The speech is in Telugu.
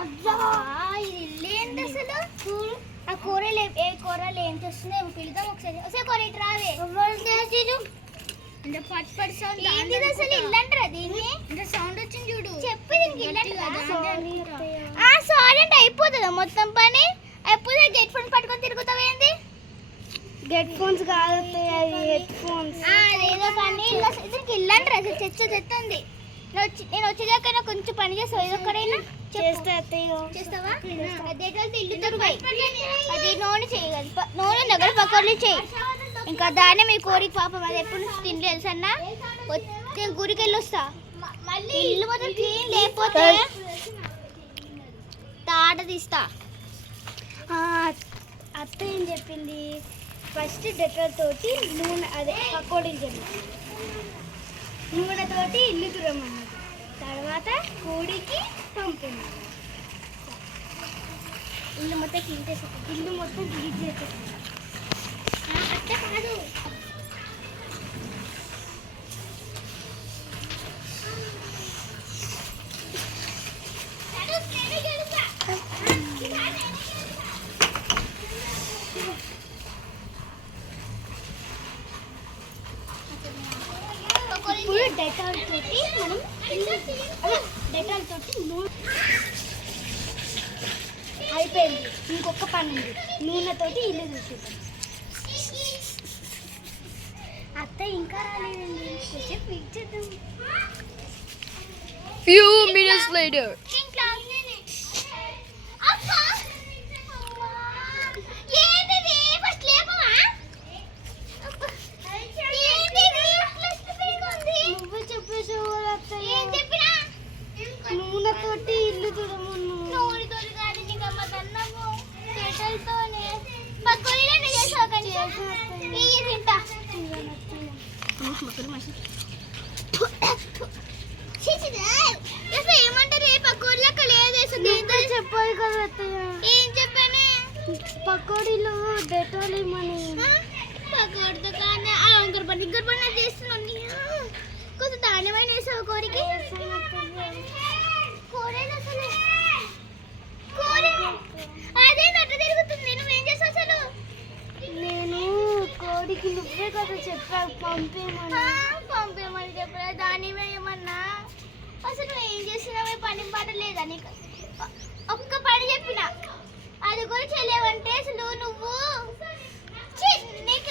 ఇది ఏంటి అసలు? ఆ కూరలు ఏ కూరలు ఏం చేస్తున్నాయి పిలుద్దాం ఒకసారి. ఒకసారి కూర ఇటు రావే. అంటే పట్ పట్ సౌండ్ ఏంది అసలు? ఇల్లు అంటారా దీన్ని? అంటే సౌండ్ వచ్చింది చూడు. చెప్పు దీనికి ఇల్లు అంటారా? సారీ అంటే అయిపోతుందా మొత్తం పని? అయిపోతే గెట్ ఫోన్స్ పట్టుకొని తిరుగుతావేంది? గెట్ ఫోన్స్ కాదు, హెడ్ ఫోన్స్. అదేదో కానీ దీనికి ఇల్లు అంటారా? చెత్త ఉంది. నేను వచ్చేదాకా కొంచెం పని చేస్తావు ఏదో ఒక్కడైనా చేస్తావా? అదేటోళ్ళతో ఇల్లు తొరుగాయి. అది నూనె చేయగలదు, నూనె దగ్గర పక్కన చేయి. ఇంకా దాన్ని మీ కోరిక పాపం అది ఎప్పుడు తినలేదు సన్నా. వచ్చే గురికి వెళ్ళి వస్తా. ఇల్లు మొత్తం క్లీన్ లేకపోతే తాట తీస్తా. అత్త ఏం చెప్పింది? ఫస్ట్ డెటాల్ తోటి నూనె, అదే పకోడీలు చెప్పి నూనెతోటి ఇల్లు తురమన్నది. తర్వాత కోడికి పంపింది. ఇల్లు మొత్తం క్లీన్ చేస్తా. ఇల్లు మొత్తం క్లీన్ చేసేది. అట్లా కాదు, ఇప్పుడు డెటాల్ తోటి మనం డెటాల్ తోటి అయిపోయింది. ఇంకొక పని ఉంది, నూనెతోటి ఇల్లు చూసేద్దాం. అత్త ఇంకా రాలేదండి, కొంచెం వెయిట్ చేద్దాం. Few minutes later. నూనెతోటి ఇల్లు తుడమను. నూనెతోటి కాదు నీకమ్మ తన్నము చెట్టలతోనే పక్కనే చేసాకండి. ఇయ్యి తింటా. ఏమంటారు? ఏ పకోడీలక్క లేదు చెప్పాలి కదా అత్తయ్య. ఏం చెప్పానే? పకోడీలు డెటాల్ ఏమని. పకోడితో కానీ ఇంకర్ పని చేస్తున్నాను. కొంచెం దానివైన వేసావు కోరికి. అదే నట్ట తిరుగుతుంది. నువ్వేం చేస్తావు అసలు? నేను కోడికి నువ్వే కదా చెప్పావు పంపేమని చెప్పా. దాని ఏమన్నా అసలు నువ్వేం చేస్తున్నావే? పని పాట లేదా నీకు? ఒక్క పని చెప్పిన అది కూడా చేయలేవంటే అసలు నువ్వు నీకు